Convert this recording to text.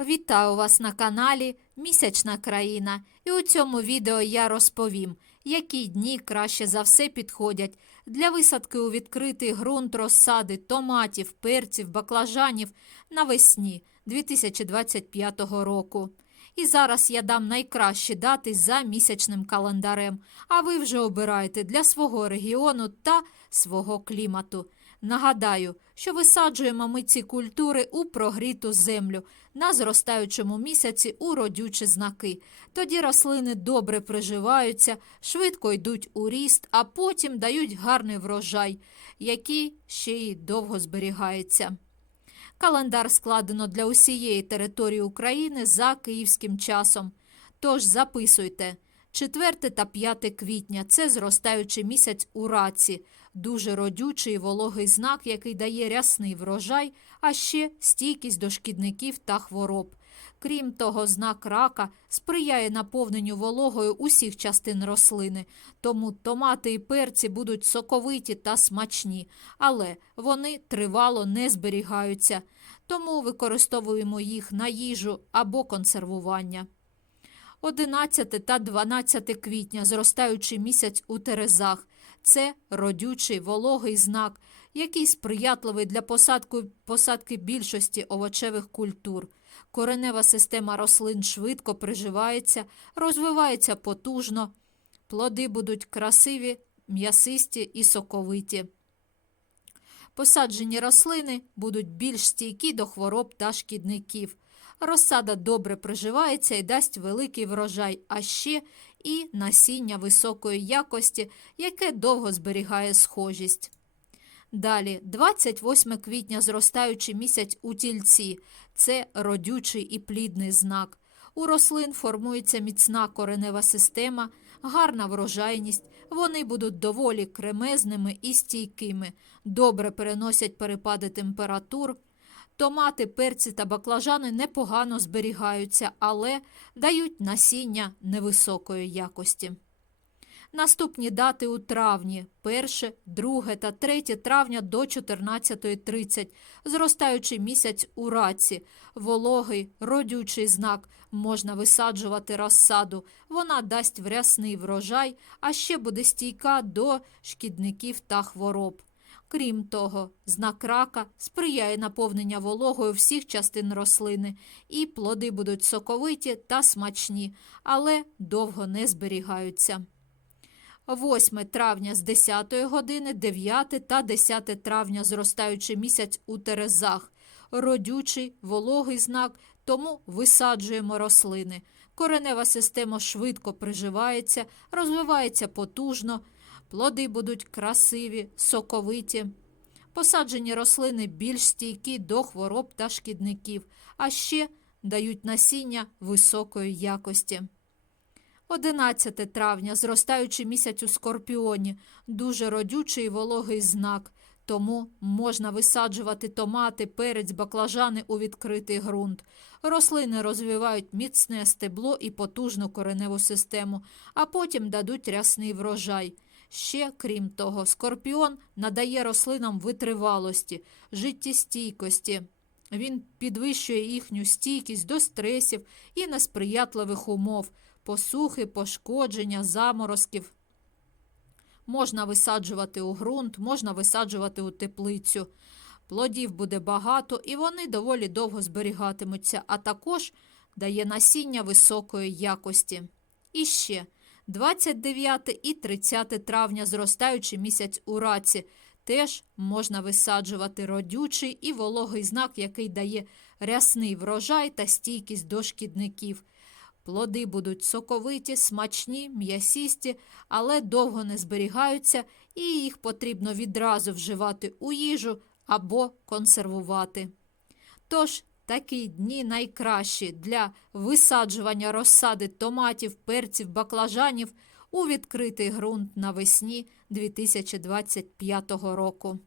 Вітаю вас на каналі Місячна країна, і у цьому відео я розповім, які дні краще за все підходять для висадки у відкритий ґрунт розсади томатів, перців, баклажанів навесні 2025 року. І зараз я дам найкращі дати за місячним календарем, а ви вже обираєте для свого регіону та свого клімату. Нагадаю, що висаджуємо ми ці культури у прогріту землю на зростаючому місяці у родючі знаки. Тоді рослини добре приживаються, швидко йдуть у ріст, а потім дають гарний врожай, який ще й довго зберігається. Календар складено для усієї території України за київським часом. Тож записуйте 4 та 5 квітня. Це зростаючий місяць у раці, дуже родючий і вологий знак, який дає рясний врожай, а ще стійкість до шкідників та хвороб. Крім того, знак рака сприяє наповненню вологою усіх частин рослини, тому томати і перці будуть соковиті та смачні, але вони тривало не зберігаються, тому використовуємо їх на їжу або консервування. 11 та 12 квітня зростаючий місяць у терезах. Це родючий вологий знак, який сприятливий для посадку, посадки більшості овочевих культур. Коренева система рослин швидко приживається, розвивається потужно, плоди будуть красиві, м'ясисті і соковиті. Посаджені рослини будуть більш стійкі до хвороб та шкідників. Розсада добре приживається і дасть великий врожай, а ще і насіння високої якості, яке довго зберігає схожість. Далі, 28 квітня зростаючий місяць у тільці це родючий і плідний знак. У рослин формується міцна коренева система, гарна врожайність, вони будуть доволі кремезними і стійкими, добре переносять перепади температур. Томати, перці та баклажани непогано зберігаються, але дають насіння невисокої якості. Наступні дати у травні 1, 2 та 3 травня до 14.30, зростаючий місяць у раці, вологий, родючий знак, можна висаджувати розсаду, вона дасть врясний врожай, а ще буде стійка до шкідників та хвороб. Крім того, знак рака сприяє наповнення вологою всіх частин рослини, і плоди будуть соковиті та смачні, але довго не зберігаються. 8 травня з 10 години, 9 та 10 травня зростаючий місяць у терезах, родючий, вологий знак, тому висаджуємо рослини. Коренева система швидко приживається, розвивається потужно, плоди будуть красиві, соковиті. Посаджені рослини більш стійкі до хвороб та шкідників, а ще дають насіння високої якості. 11 травня, зростаючий місяць у скорпіоні, дуже родючий і вологий знак, тому можна висаджувати томати, перець, баклажани у відкритий ґрунт. Рослини розвивають міцне стебло і потужну кореневу систему, а потім дадуть рясний врожай. Ще, крім того, скорпіон надає рослинам витривалості, життєстійкості. Він підвищує їхню стійкість до стресів і несприятливих умов, посухи, пошкодження, заморозків. Можна висаджувати у ґрунт, можна висаджувати у теплицю. Плодів буде багато і вони доволі довго зберігатимуться, а також дає насіння високої якості. І ще 29 і 30 травня, зростаючий місяць у раці, теж можна висаджувати родючий і вологий знак, який дає рясний врожай та стійкість до шкідників. Плоди будуть соковиті, смачні, м'ясісті, але довго не зберігаються, і їх потрібно відразу вживати у їжу або консервувати. Тож, такі дні найкращі для висаджування розсади томатів, перців, баклажанів у відкритий ґрунт навесні 2025 року.